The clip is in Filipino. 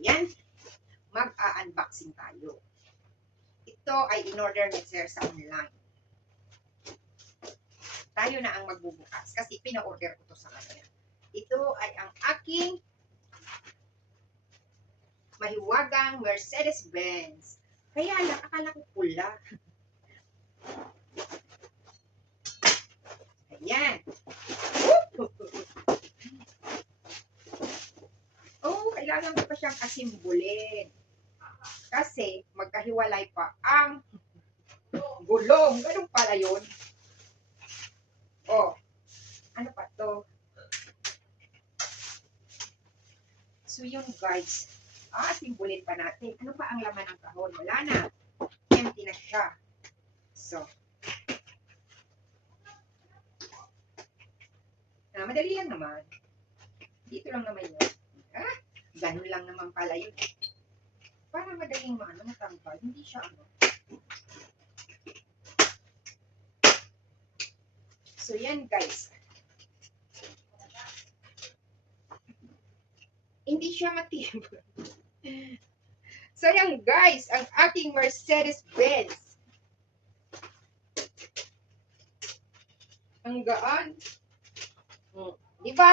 Ayan, mag-a-unboxing tayo. Ito ay in-order ni Sir sa online. Tayo na ang magbubukas kasi pina-order ko to sa kanya. Ito ay ang aking mahiwagang Mercedes-Benz. Kaya lang, akala ko pula. Ayan. Oh, kailangan ko pa siyang asimbulin. Kasi magkahiwalay pa ang gulong. Ganun pala yun. Oh, ano pa to? So yun guys. Simbulin pa natin. Ano pa ang laman ng kahon? Wala na. Empty na siya. So, madali lang naman. Dito lang naman yun. Ganun lang naman pala yun. Para madaling matanggal. Hindi siya So, yan guys. Hindi siya matibay. So, yan guys. Ang ating Mercedes-Benz. Ang gaan. Diba?